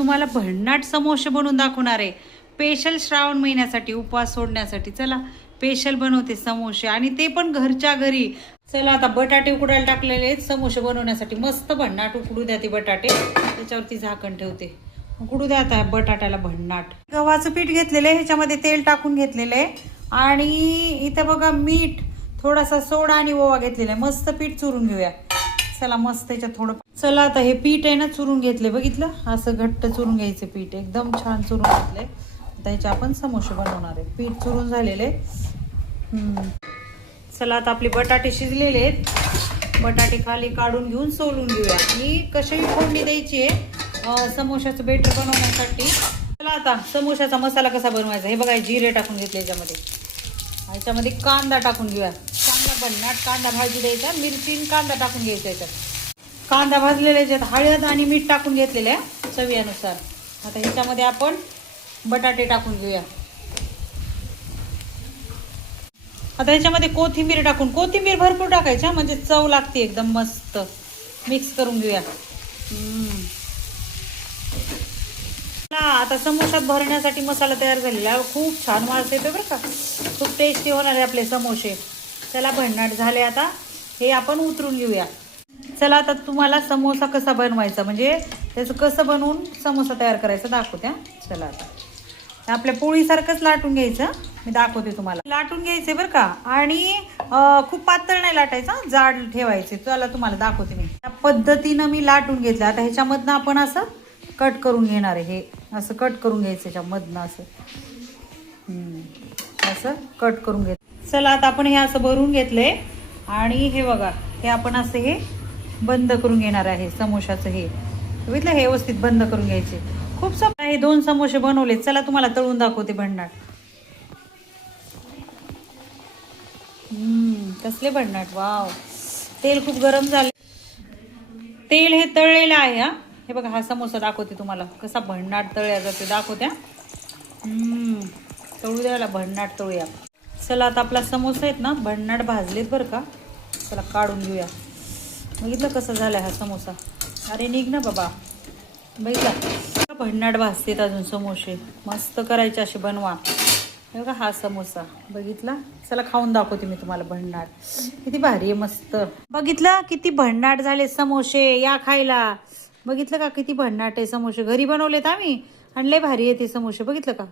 तुम्हाला भन्नाट समोसे बनवून दाखवणार आहे स्पेशल श्रावण महिन्यासाठी, उपवास सोडण्यासाठी. चला स्पेशल बनवते समोसे, आणि ते पण घरच्या घरी. चला आता बटाटे उकडायला टाकलेले आहेत समोसे बनवण्यासाठी. मस्त भन्नाट उकडू द्या ते बटाटे. त्याच्यावरती झाकण ठेवते. उकडू द्या आता बटाट्याला भन्नाट. गव्हाचं पीठ घेतलेलं आहे, ह्याच्यामध्ये तेल टाकून घेतलेलं आहे, आणि इथं बघा मीठ, थोडासा सोडा आणि ओवा घेतलेला आहे. मस्त पीठ चुरून घेऊया. चला मस्त त्याच्यात थोडं. चला आता हे पीठ आहे ना चुरून घेतले, बघितलं असं घट्ट चुरून घ्यायचं पीठ, एकदम छान चुरून घेतले. आता ह्याचे आपण समोसे बनवणार आहे. पीठ चुरून झालेले. चला आता आपले बटाटे शिजलेले आहेत. बटाटे खाली काढून घेऊन सोलून घेऊया. आणि कशाही फोडणी द्यायची आहे समोशाचं बेटर बनवण्यासाठी. चला आता समोशाचा मसाला कसा बनवायचा हे बघा. जिरे टाकून घेतले ह्याच्यामध्ये कांदा टाकून घेऊया. चांगला भन्नाट कांदा भाजी द्यायचा. मिरची कांदा टाकून घ्यायचा याच्यात. कांदा भाजलेल्या याच्यात हळद आणि मीठ टाकून घेतलेलं आहे चवीनुसार. आता ह्याच्यामध्ये आपण बटाटे टाकून घेऊया. आता ह्याच्यामध्ये कोथिंबीर टाकून, कोथिंबीर भरपूर टाकायच्या म्हणजे चव लागते एकदम मस्त. मिक्स करून घेऊया. आता समोशात भरण्यासाठी मसाला तयार झालेला. खूप छान वास येतो बरं का. खूप टेस्टी होणार आहे आपले समोसे. चला भन्नाट झाले. आता हे आपण उतरून घेऊया. चला आता तुम्हाला समोसा कसा बनवायचा, म्हणजे त्याचं कसं बनवून समोसा तयार करायचा दाखवते. चला आता आपल्या पोळीसारखंच लाटून घ्यायचं. मी दाखवते तुम्हाला. लाटून घ्यायचे बरं का, आणि खूप पातळ नाही लाटायचं, जाड ठेवायचे. चला तुम्हाला दाखवते मी. त्या पद्धतीनं मी लाटून घेतलं. आता ह्याच्यामधनं आपण असं कट करून घेणार आहे. हे असं कट करून घ्यायचं ह्याच्यामधनं असं असं कट करून घ्यायचं. चला आता आपण हे असं भरून घेतलंय, आणि हे बघा हे आपण असं हे बंद करून घेणार आहे समोशाचं. हे बघितलं, हे व्यवस्थित बंद करून घ्यायचे. खूप सोपं आहे. 2 समोसे बनवले. चला तुम्हाला तळून दाखवते भन्नाट. कसले भन्नाट. वाव, तेल खूप गरम झाले. तेल हे तळलेलं आहे. हे बघा हा समोसा दाखवते तुम्हाला कसा भन्नाट तळल्या जाते दाखवत्या. तळू द्यायला भन्नाट तळूया. चला आता आपला समोसा आहेत ना भन्नाट भाजलेत बरं का. चला काढून घेऊया. बघितलं कसं झालंय हा समोसा. अरे निघ ना बाबा. बघितलं भन्नाट भाजतेत अजून समोसे. मस्त करायचे असे बनवा. हे बघा हा समोसा बघितला. चला खाऊन दाखवते मी तुम्हाला भन्नाट. किती भारी आहे मस्त. बघितलं किती भन्नाट झाले समोसे. या खायला. बघितलं का किती भन्नाट आहे समोसे. घरी बनवलेत आम्ही, आणि लय भारी आहे ते समोसे. बघितलं का.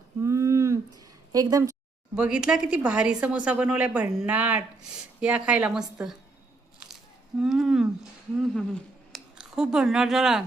एकदम. बघितला किती भारी समोसा बनवलाय भन्नाट. या खायला मस्त. खूप भन्नाट झाला.